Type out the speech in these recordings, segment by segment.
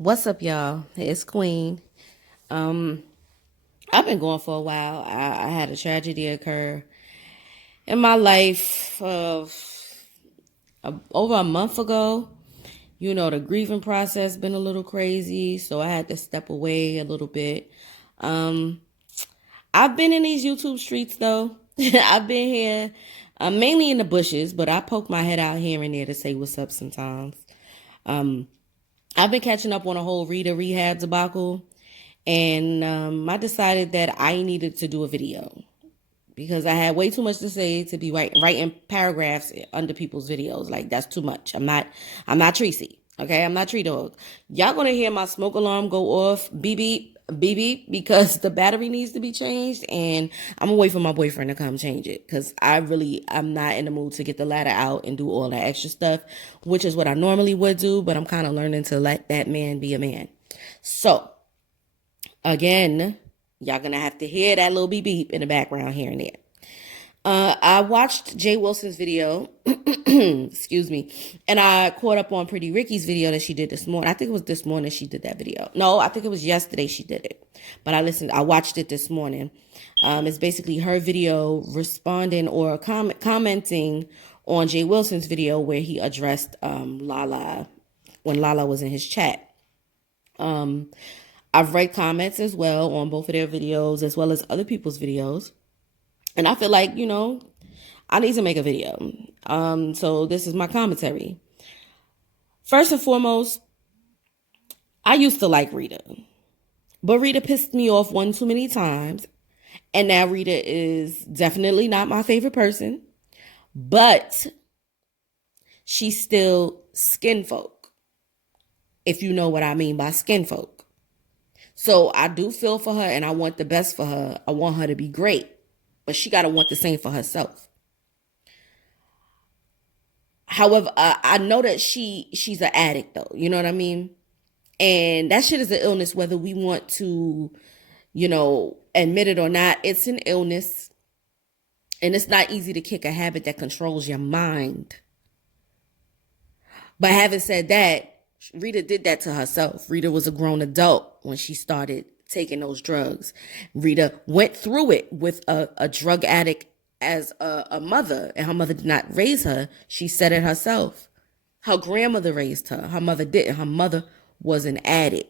What's up, y'all? It's Queen. Um, I've been going for a while. I had a tragedy occur in my life over a month ago. You know, the grieving process been a little crazy, so I had to step away a little bit. Um, I've been in these YouTube streets though. I've been here, mainly in the bushes, but I poke my head out here and there to say what's up sometimes. Um, I've been catching up on a whole Rita rehab debacle. And I decided that I needed to do a video because I had way too much to say to be writing paragraphs under people's videos. Like that's too much. I'm not Tracy. Okay, I'm not Tree Dog. Y'all gonna hear my smoke alarm go off, beep beep, beep beep, because the battery needs to be changed, and I'm gonna wait for my boyfriend to come change it because I'm not in the mood to get the ladder out and do all that extra stuff, which is what I normally would do, but I'm kind of learning to let that man be a man. So again, y'all gonna have to hear that little beep beep in the background here and there. I watched Jay Wilson's video, excuse me, and I caught up on Pretti Ricki's video that she did this morning. I think it was this morning she did that video. No, I think it was yesterday she did it. But I watched it this morning. It's basically her video responding or commenting on Jay Wilson's video where he addressed Lala when Lala was in his chat. I've read comments as well on both of their videos as well as other people's videos. And I feel like, I need to make a video. So this is my commentary. First and foremost, I used to like Rita. But Rita pissed me off one too many times. And now Rita is definitely not my favorite person. But she's still skin folk. If you know what I mean by skin folk. So I do feel for her and I want the best for her. I want her to be great. But she got to want the same for herself. However, I know that she's an addict though. You know what I mean? And that shit is an illness whether we want to, admit it or not. It's an illness. And it's not easy to kick a habit that controls your mind. But having said that, Rita did that to herself. Rita was a grown adult when she started taking those drugs. Rita went through it with a drug addict as a mother, and her mother did not raise her. She said it herself. Her grandmother raised her. Her mother didn't. Her mother was an addict.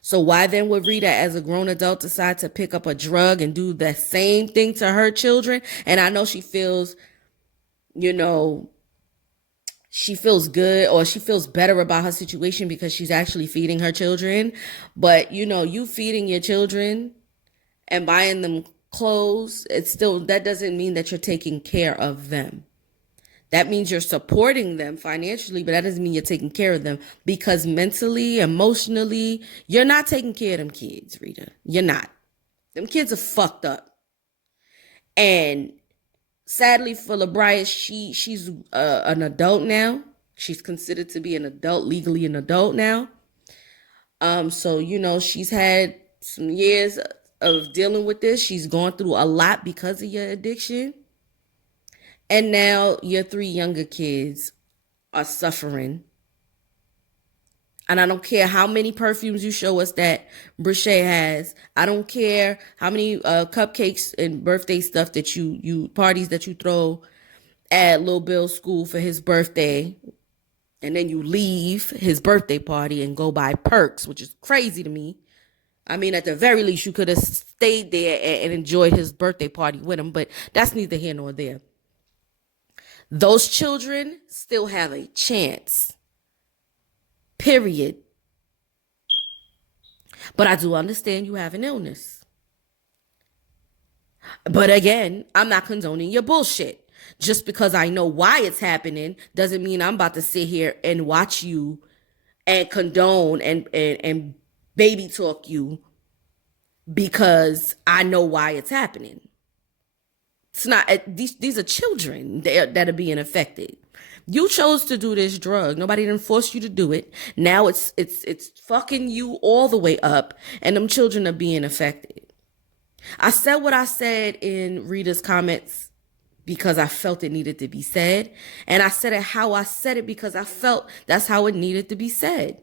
So why then would Rita, as a grown adult, decide to pick up a drug and do the same thing to her children? And I know she feels, she feels good or she feels better about her situation because she's actually feeding her children. But, you feeding your children and buying them clothes, that doesn't mean that you're taking care of them. That means you're supporting them financially, but that doesn't mean you're taking care of them because mentally, emotionally, you're not taking care of them kids, Rita. You're not. Them kids are fucked up. And sadly for LaBrias, she's an adult now. She's considered to be an adult, legally an adult now. So, she's had some years of dealing with this. She's gone through a lot because of your addiction. And now your 3 younger kids are suffering. And I don't care how many perfumes you show us that Brichet has. I don't care how many cupcakes and birthday stuff that you parties that you throw at Lil Bill's school for his birthday. And then you leave his birthday party and go buy perks, which is crazy to me. I mean, at the very least, you could have stayed there and enjoyed his birthday party with him. But that's neither here nor there. Those children still have a chance. Period. But I do understand you have an illness. But again, I'm not condoning your bullshit. Just because I know why it's happening doesn't mean I'm about to sit here and watch you and condone and baby talk you because I know why it's happening. It's not these are children that are being affected. You chose to do this drug. Nobody didn't force you to do it. Now it's fucking you all the way up, and them children are being affected. I said what I said in Rita's comments because I felt it needed to be said. And I said it how I said it because I felt that's how it needed to be said.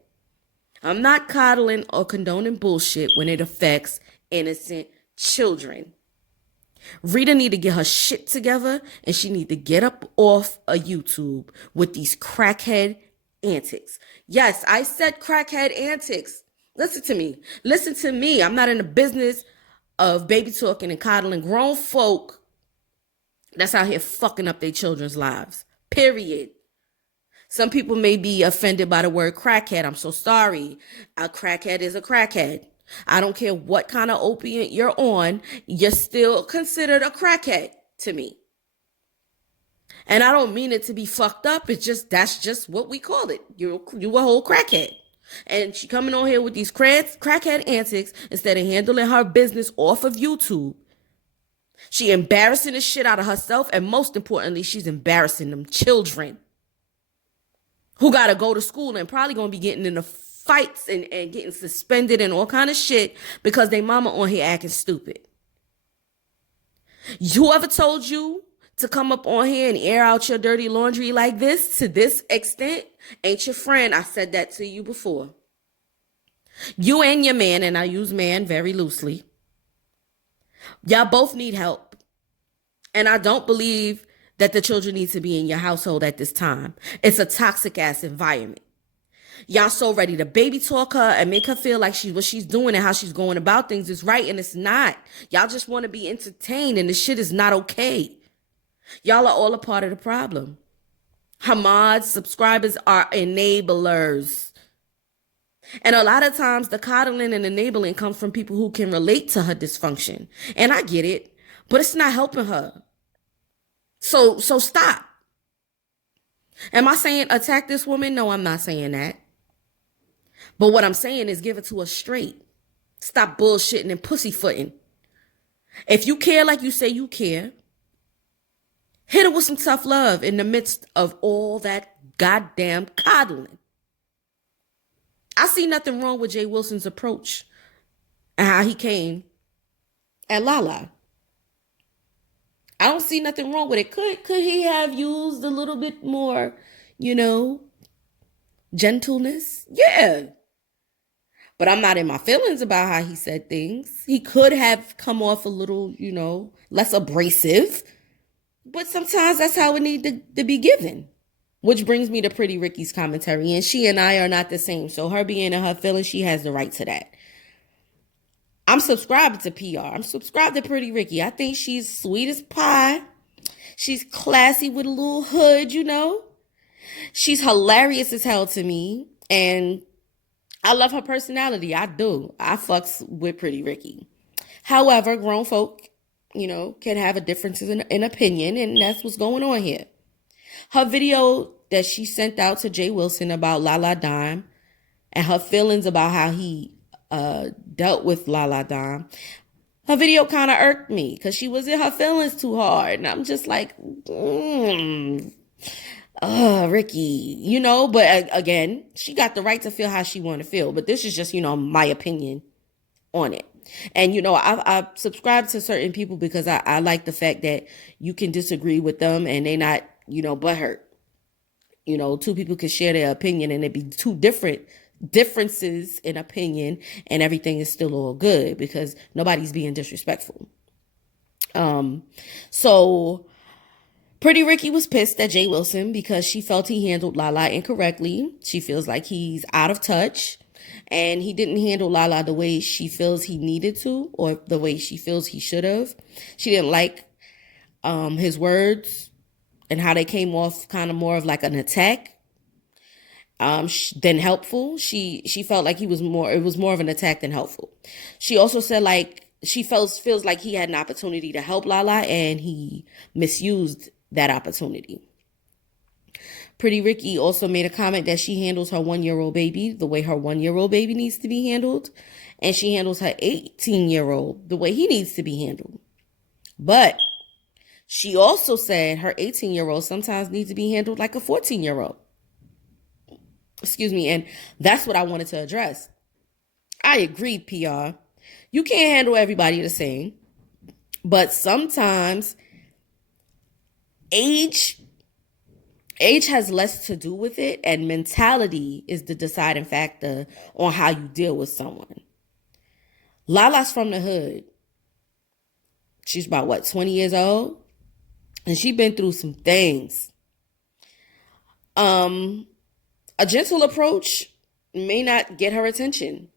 I'm not coddling or condoning bullshit when it affects innocent children. Rita need to get her shit together and she need to get up off of YouTube with these crackhead antics. Yes, I said crackhead antics. Listen to me. Listen to me. I'm not in the business of baby talking and coddling grown folk that's out here fucking up their children's lives. Period. Some people may be offended by the word crackhead. I'm so sorry. A crackhead is a crackhead. I don't care what kind of opiate you're on, you're still considered a crackhead to me. And I don't mean it to be fucked up. It's just, that's just what we call it. You a whole crackhead. And she coming on here with these crackhead antics instead of handling her business off of YouTube. She embarrassing the shit out of herself, and most importantly, she's embarrassing them children who got to go to school and probably going to be getting into fights and getting suspended and all kind of shit because they mama on here acting stupid. Whoever told you to come up on here and air out your dirty laundry like this to this extent ain't your friend. I said that to you before. You and your man, and I use man very loosely, y'all both need help. And I don't believe that the children need to be in your household at this time. It's a toxic ass environment. Y'all so ready to baby talk her and make her feel like what she's doing and how she's going about things is right, and it's not. Y'all just want to be entertained, and this shit is not okay. Y'all are all a part of the problem. Hamad's subscribers are enablers. And a lot of times the coddling and enabling comes from people who can relate to her dysfunction. And I get it, but it's not helping her. So stop. Am I saying attack this woman? No, I'm not saying that. But what I'm saying is give it to her straight. Stop bullshitting and pussyfooting. If you care like you say you care, hit her with some tough love in the midst of all that goddamn coddling. I see nothing wrong with Jay Wilson's approach and how he came at Lala. I don't see nothing wrong with it. Could he have used a little bit more, gentleness? Yeah. But I'm not in my feelings about how he said things. He could have come off a little, less abrasive. But sometimes that's how it needs to be given. Which brings me to Pretti Ricki's commentary. And she and I are not the same. So her being in her feelings, she has the right to that. I'm subscribed to PR. I'm subscribed to Pretti Ricki. I think she's sweet as pie. She's classy with a little hood, She's hilarious as hell to me. And I love her personality. I do. I fucks with Pretti Ricki. However, grown folk, can have a difference in opinion. And that's what's going on here. Her video that she sent out to Jay Wilson about Lala Dime and her feelings about how he dealt with Lala Dime, her video kind of irked me because she was in her feelings too hard. And I'm just like, Ricki, but again, she got the right to feel how she want to feel. But this is just, my opinion on it. And, I subscribe to certain people because I like the fact that you can disagree with them and they not, butthurt. Two people can share their opinion and it be two differences in opinion and everything is still all good because nobody's being disrespectful. So Pretti Ricki was pissed at Jay Wilson because she felt he handled Lala incorrectly. She feels like he's out of touch and he didn't handle Lala the way she feels he needed to or the way she feels he should have. She didn't like his words and how they came off kind of more of like an attack than helpful. She felt like it was more of an attack than helpful. She also said like she feels like he had an opportunity to help Lala and he misused that opportunity. Pretti Ricki also made a comment that she handles her 1-year-old baby the way her 1-year-old baby needs to be handled. And she handles her 18-year-old the way he needs to be handled. But she also said her 18-year-old sometimes needs to be handled like a 14-year-old. Excuse me. And that's what I wanted to address. I agree, PR. You can't handle everybody the same. But sometimes Age age has less to do with it, and mentality is the deciding factor on how you deal with someone. Lala's from the hood. She's about what, 20 years old? And she's been through some things. A gentle approach may not get her attention.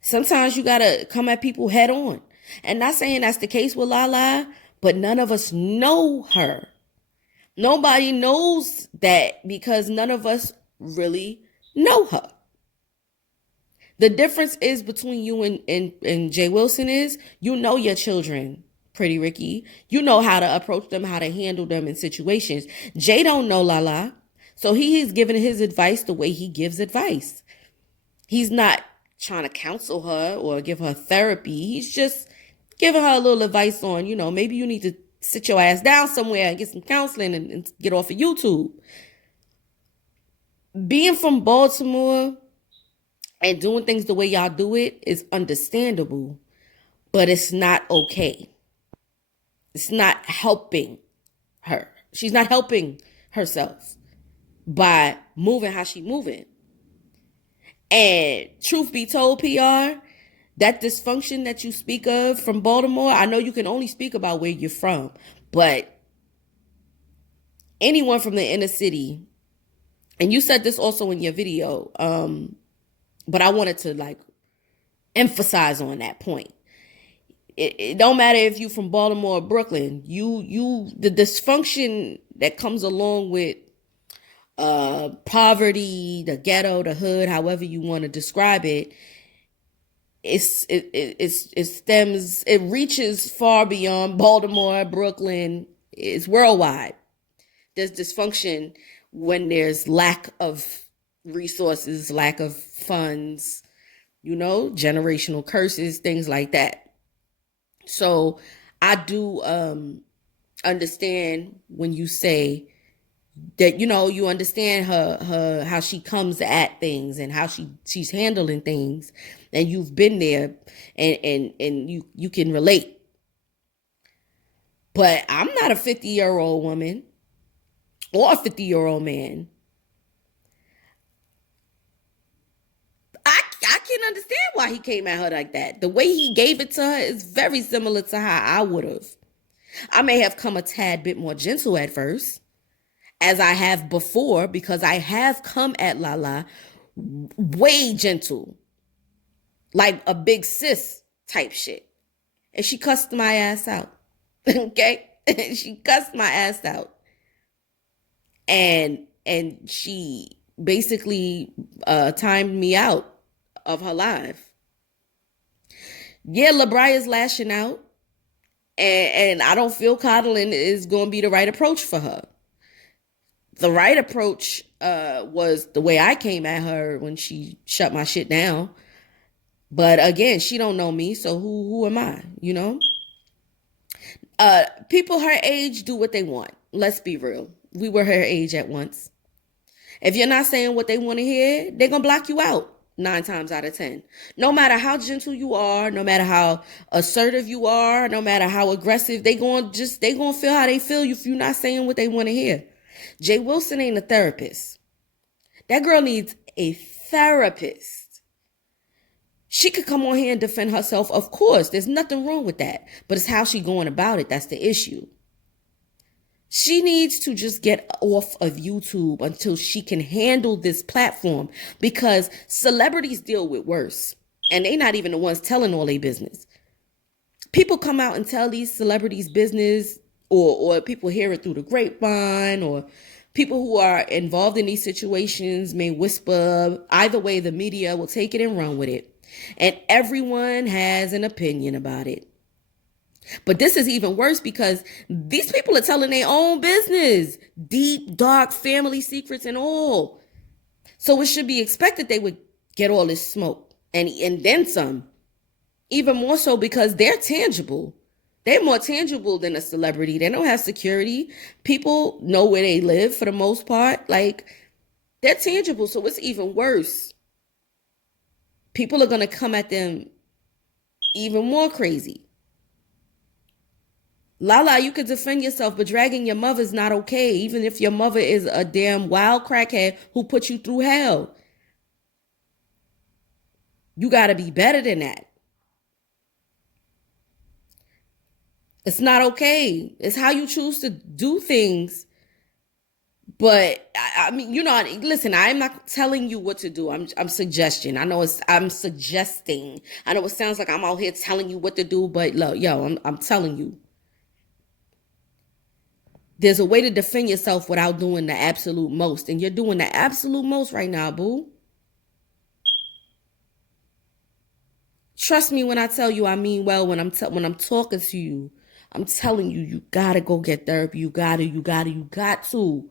Sometimes you gotta come at people head on. And not saying that's the case with Lala, but none of us know her. Nobody knows that because none of us really know her. The difference is between you and Jay Wilson is you know your children, Pretti Ricki. You know how to approach them, how to handle them in situations. Jay don't know Lala. So he is giving his advice the way he gives advice. He's not trying to counsel her or give her therapy. He's just giving her a little advice on, maybe you need to sit your ass down somewhere and get some counseling and get off of YouTube. Being from Baltimore and doing things the way y'all do it is understandable, but it's not okay. It's not helping her. She's not helping herself by moving how she moving. And truth be told, PR, that dysfunction that you speak of from Baltimore, I know you can only speak about where you're from, but anyone from the inner city, and you said this also in your video, but I wanted to emphasize on that point. It don't matter if you from Baltimore or Brooklyn, the dysfunction that comes along with poverty, the ghetto, the hood, however you want to describe it, it reaches far beyond Baltimore, Brooklyn. It's worldwide. There's dysfunction when there's lack of resources, lack of funds, generational curses, things like that. So I do understand when you say that, you understand her how she comes at things and how she's handling things, and you've been there and you can relate. But I'm not a 50-year-old woman or a 50-year-old man. I can understand why he came at her like that. The way he gave it to her is very similar to how I would have. I may have come a tad bit more gentle at first, as I have before, because I have come at Lala way gentle, like a big sis type shit. And she cussed my ass out. Okay? She cussed my ass out. And she basically timed me out of her live. Yeah, LaBria's lashing out. And I don't feel coddling is going to be the right approach for her. The right approach was the way I came at her when she shut my shit down. But again, she don't know me, so who am I, People her age do what they want. Let's be real. We were her age at once. If you're not saying what they want to hear, they're going to block you out 9 times out of 10. No matter how gentle you are, no matter how assertive you are, no matter how aggressive, they going to feel how they feel if you're not saying what they want to hear. Jay Wilson ain't a therapist. That girl needs a therapist. She could come on here and defend herself. Of course, there's nothing wrong with that. But it's how she going about it. That's the issue. She needs to just get off of YouTube until she can handle this platform, because celebrities deal with worse. And they not even the ones telling all their business. People come out and tell these celebrities business, or people hear it through the grapevine, or people who are involved in these situations may whisper. Either way, the media will take it and run with it. And everyone has an opinion about it. But this is even worse because these people are telling their own business. Deep, dark family secrets and all. So it should be expected they would get all this smoke and then some. Even more so because they're tangible. They're more tangible than a celebrity. They don't have security. People know where they live for the most part. They're tangible, so it's even worse. People are going to come at them even more crazy. Lala, you could defend yourself, but dragging your mother is not okay, even if your mother is a damn wild crackhead who put you through hell. You got to be better than that. It's not okay. It's how you choose to do things. But I mean, listen, I'm not telling you what to do. I'm suggesting. I'm suggesting. I know it sounds like I'm out here telling you what to do, but look, I'm telling you. There's a way to defend yourself without doing the absolute most, and you're doing the absolute most right now, boo. Trust me when I tell you I mean well. When I'm talking to you, I'm telling you, you gotta go get therapy. You got to.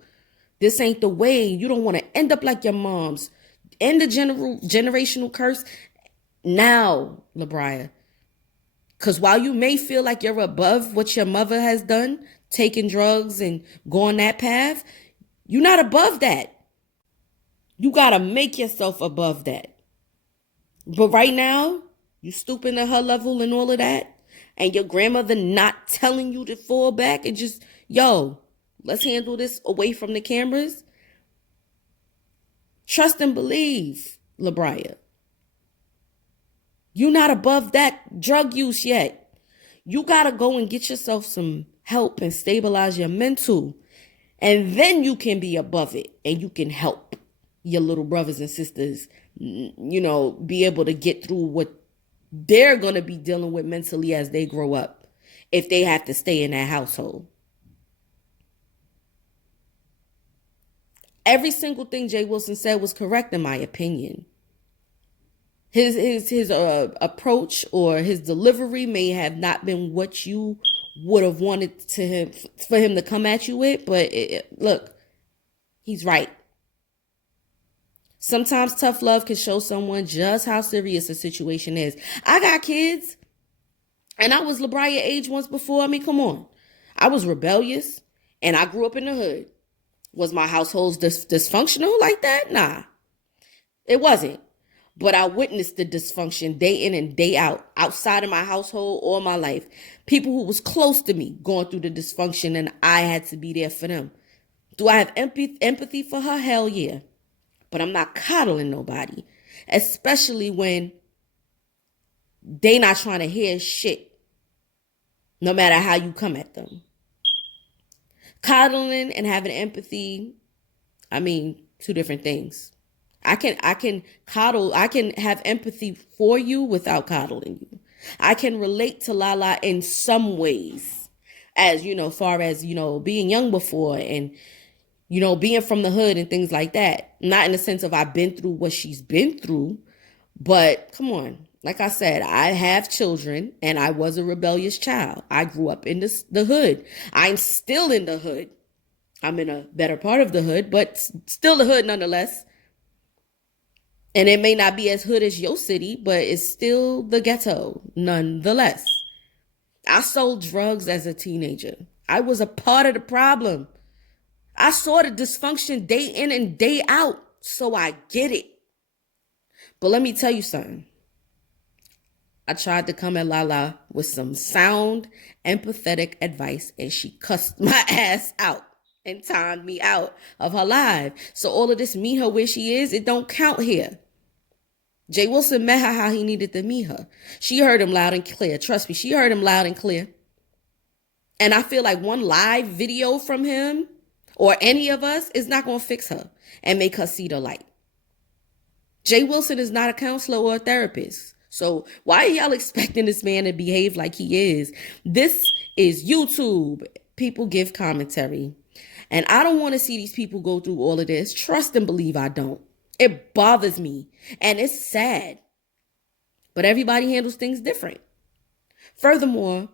This ain't the way. You don't want to end up like your moms. End the generational curse now, LaBria. Because while you may feel like you're above what your mother has done, taking drugs and going that path, you're not above that. You got to make yourself above that. But right now, you stooping to her level and all of that, and your grandmother not telling you to fall back and just, let's handle this away from the cameras. Trust and believe, LaBria. You're not above that drug use yet. You got to go and get yourself some help and stabilize your mental. And then you can be above it and you can help your little brothers and sisters, be able to get through what they're going to be dealing with mentally as they grow up if they have to stay in that household. Every single thing Jay Wilson said was correct in my opinion. His approach or his delivery may have not been what you would have wanted for him to come at you with, but look, he's right. Sometimes tough love can show someone just how serious a situation is. I got kids, and I was LaBria age once before. I mean, come on. I was rebellious, and I grew up in the hood. Was my household dysfunctional like that? Nah, it wasn't. But I witnessed the dysfunction day in and day out, outside of my household all my life. People who was close to me going through the dysfunction, and I had to be there for them. Do I have empathy for her? Hell yeah. But I'm not coddling nobody, especially when they not trying to hear shit, no matter how you come at them. Coddling and having empathy, two different things. I can coddle, I can have empathy for you without coddling you. I can relate to Lala in some ways, as, far as, being young before and, being from the hood and things like that. Not in the sense of I've been through what she's been through, but come on. Like I said, I have children and I was a rebellious child. I grew up in the hood. I'm still in the hood. I'm in a better part of the hood, but still the hood nonetheless. And it may not be as hood as your city, but it's still the ghetto nonetheless. I sold drugs as a teenager. I was a part of the problem. I saw the dysfunction day in and day out, so I get it. But let me tell you something. I tried to come at Lala with some sound, empathetic advice, and she cussed my ass out and timed me out of her life. So all of this meet her where she is, it don't count here. Jay Wilson met her how he needed to meet her. She heard him loud and clear. Trust me, she heard him loud and clear. And I feel like one live video from him or any of us is not going to fix her and make her see the light. Jay Wilson is not a counselor or a therapist. So why are y'all expecting this man to behave like he is? This is YouTube. People give commentary. And I don't want to see these people go through all of this. Trust and believe I don't. It bothers me. And it's sad. But everybody handles things different. Furthermore,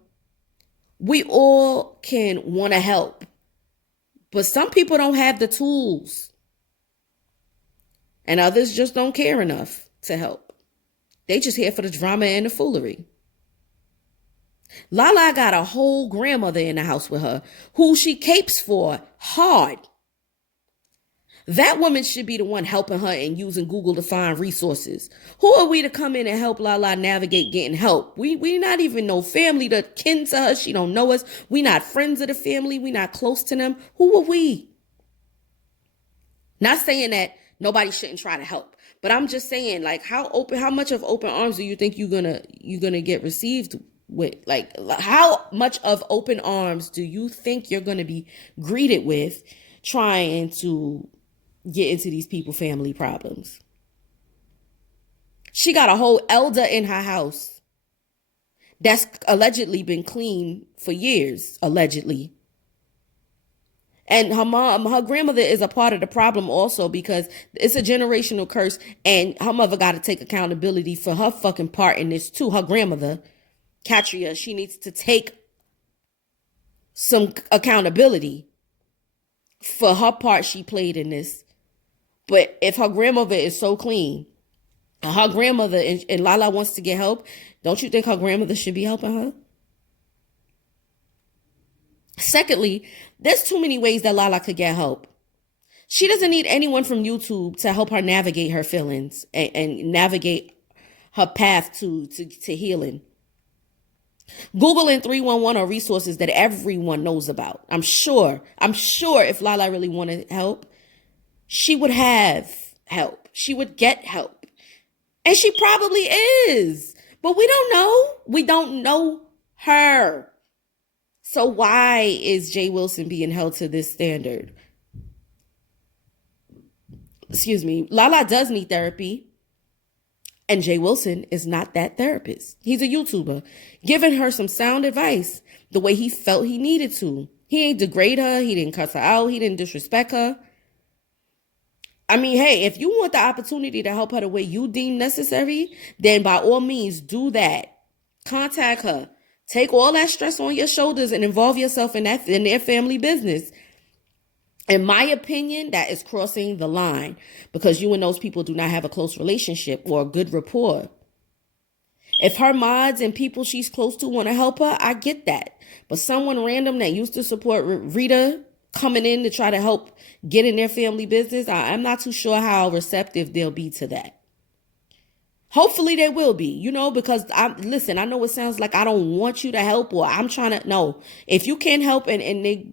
we all can want to help. But some people don't have the tools. And others just don't care enough to help. They just here for the drama and the foolery. Lala got a whole grandmother in the house with her who she capes for hard. That woman should be the one helping her and using Google to find resources. Who are we to come in and help Lala navigate getting help? We not even no family to kin to her. She don't know us. We not friends of the family. We not close to them. Who are we? Not saying that nobody shouldn't try to help, but I'm just saying, like, how much of open arms do you think you're gonna get received with? Like, how much of open arms do you think you're gonna be greeted with trying to get into these people family problems? She got a whole elder in her house that's allegedly been clean for years, allegedly. And her grandmother is a part of the problem also, because it's a generational curse, and her mother got to take accountability for her fucking part in this too. Her grandmother, Katria, she needs to take some accountability for her part she played in this. But if her grandmother is so clean, her grandmother and Lala wants to get help, don't you think her grandmother should be helping her? Secondly, there's too many ways that Lala could get help. She doesn't need anyone from YouTube to help her navigate her feelings and navigate her path to healing. Google and 311 are resources that everyone knows about. I'm sure if Lala really wanted help, she would have help. She would get help. And she probably is. But we don't know. We don't know her. So why is Jay Wilson being held to this standard? Excuse me. Lala does need therapy. And Jay Wilson is not that therapist. He's a YouTuber giving her some sound advice the way he felt he needed to. He ain't degrade her. He didn't cuss her out. He didn't disrespect her. I mean, hey, if you want the opportunity to help her the way you deem necessary, then by all means do that. Contact her. Take all that stress on your shoulders and involve yourself in their family business. In my opinion, that is crossing the line, because you and those people do not have a close relationship or a good rapport. If her mods and people she's close to want to help her, I get that. But someone random that used to support Rita coming in to try to help get in their family business, I'm not too sure how receptive they'll be to that. Hopefully they will be, because I know it sounds like I don't want you to help, or I'm trying to, no, if you can help and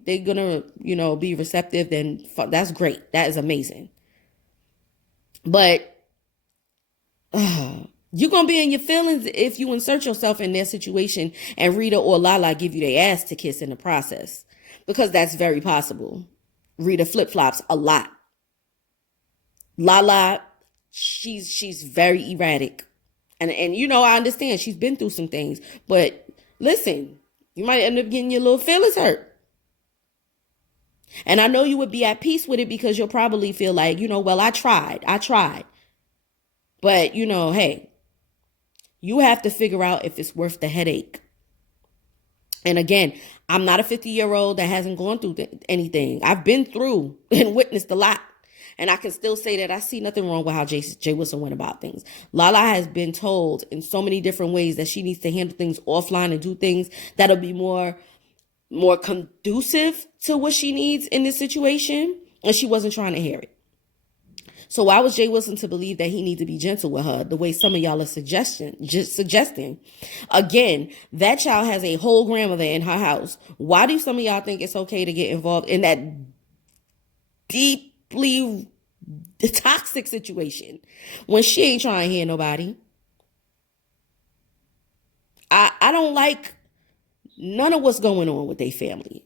they're going to, be receptive, then that's great. That is amazing. But you're going to be in your feelings if you insert yourself in their situation and Rita or Lala give you their ass to kiss in the process, because that's very possible. Rita flip-flops a lot. Lala, she's very erratic. And I understand she's been through some things. But listen, you might end up getting your little feelings hurt. And I know you would be at peace with it, because you'll probably feel like, well, I tried. But, hey, you have to figure out if it's worth the headache. And again, I'm not a 50-year-old that hasn't gone through anything. I've been through and witnessed a lot. And I can still say that I see nothing wrong with how Jay Wilson went about things. Lala has been told in so many different ways that she needs to handle things offline and do things that'll be more conducive to what she needs in this situation. And she wasn't trying to hear it. So why was Jay Wilson to believe that he needs to be gentle with her the way some of y'all are suggesting? Again, that child has a whole grandmother in her house. Why do some of y'all think it's okay to get involved in that deeply toxic situation when she ain't trying to hear nobody? I don't like none of what's going on with their family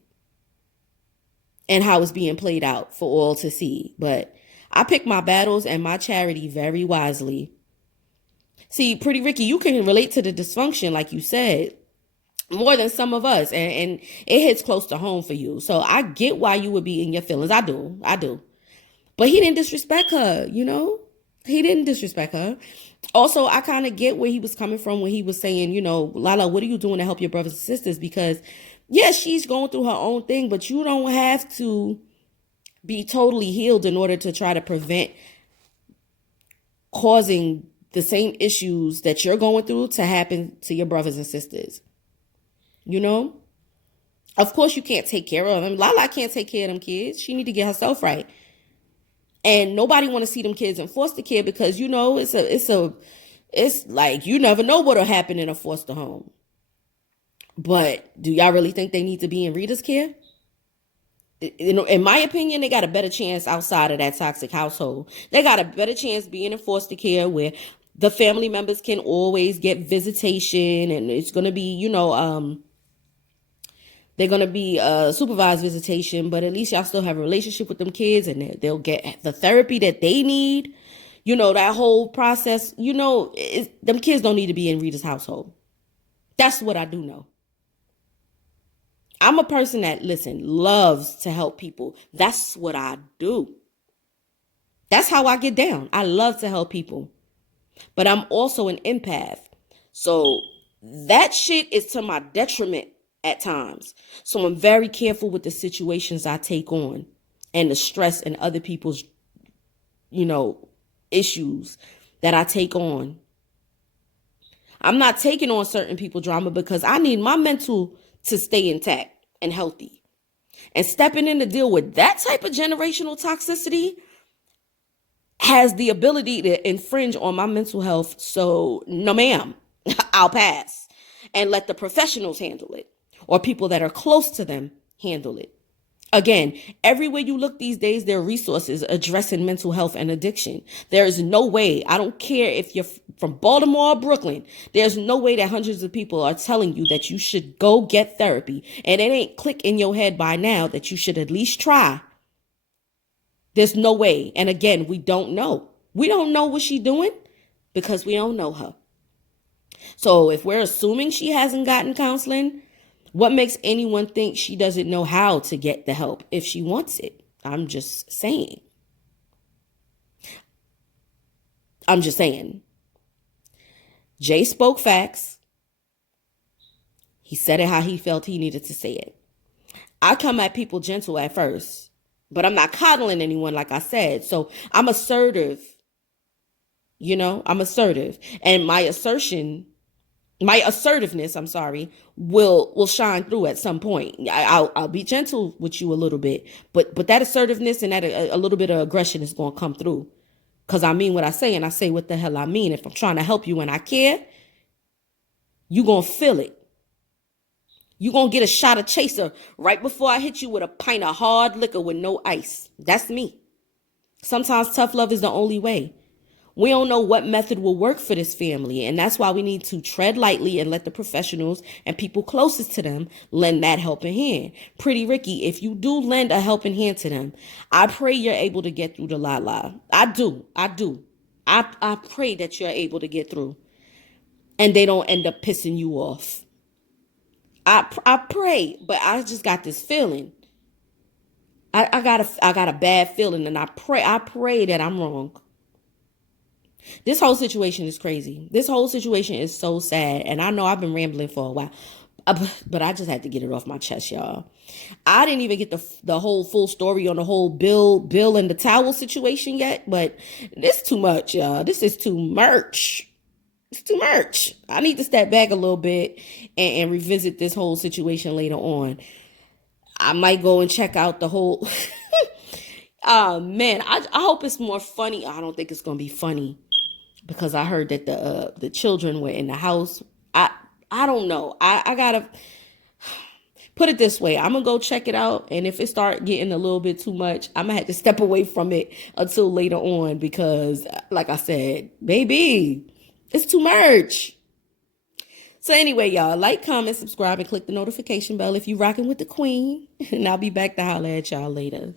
and how it's being played out for all to see. But I pick my battles and my charity very wisely. See, Pretti Ricki, you can relate to the dysfunction, like you said, more than some of us. And it hits close to home for you. So I get why you would be in your feelings. I do. But he didn't disrespect her, He didn't disrespect her. Also, I kind of get where he was coming from when he was saying, Lala, what are you doing to help your brothers and sisters? Because, yeah, she's going through her own thing, but you don't have to be totally healed in order to try to prevent causing the same issues that you're going through to happen to your brothers and sisters. Of course, you can't take care of them. Lala can't take care of them kids. She need to get herself right. And nobody want to see them kids in foster care because, it's like you never know what'll happen in a foster home. But do y'all really think they need to be in Rita's care? In my opinion, they got a better chance outside of that toxic household. They got a better chance being in foster care where the family members can always get visitation, and it's gonna be, they're gonna be supervised visitation, but at least y'all still have a relationship with them kids, and they'll get the therapy that they need. That whole process. Them kids don't need to be in Rita's household. That's what I do know. I'm a person that, loves to help people. That's what I do. That's how I get down. I love to help people. But I'm also an empath. So that shit is to my detriment at times. So I'm very careful with the situations I take on and the stress and other people's, issues that I take on. I'm not taking on certain people drama because I need my mental to stay intact and healthy. And stepping in to deal with that type of generational toxicity has the ability to infringe on my mental health. So no ma'am, I'll pass and let the professionals handle it, or people that are close to them handle it. Again, everywhere you look these days, there are resources addressing mental health and addiction. There is no way, I don't care if you're from Baltimore or Brooklyn, there's no way that hundreds of people are telling you that you should go get therapy. And it ain't click in your head by now that you should at least try. There's no way. And again, we don't know. We don't know what she's doing because we don't know her. So if we're assuming she hasn't gotten counseling, what makes anyone think she doesn't know how to get the help if she wants it? I'm just saying. Jay spoke facts. He said it how he felt he needed to say it. I come at people gentle at first, but I'm not coddling anyone, like I said. So I'm assertive. I'm assertive. And my assertiveness, will shine through at some point. I'll be gentle with you a little bit, but that assertiveness and that a little bit of aggression is going to come through, because I mean what I say and I say what the hell I mean. If I'm trying to help you and I care, you going to feel it. You going to get a shot of chaser right before I hit you with a pint of hard liquor with no ice. That's me. Sometimes tough love is the only way. We don't know what method will work for this family, and that's why we need to tread lightly and let the professionals and people closest to them lend that helping hand. Pretti Ricki, if you do lend a helping hand to them, I pray you're able to get through the la. I do. I pray that you're able to get through and they don't end up pissing you off. I pray, but I just got this feeling. I got a bad feeling, and I pray that I'm wrong. This whole situation is crazy. This whole situation is so sad. And I know I've been rambling for a while, but I just had to get it off my chest, y'all. I didn't even get the whole full story on the whole Bill and the towel situation yet, but this too much, y'all. This is too much. It's too much. I need to step back a little bit and revisit this whole situation later on. I might go and check out the whole... Oh, man, I hope it's more funny. I don't think it's going to be funny, because I heard that the children were in the house. I don't know. I gotta put it this way. I'm gonna go check it out, and if it start getting a little bit too much, I'm gonna have to step away from it until later on, because like I said, baby, it's too much. So anyway, y'all, like, comment, subscribe, and click the notification bell if you rocking with the queen. And I'll be back to holler at y'all later.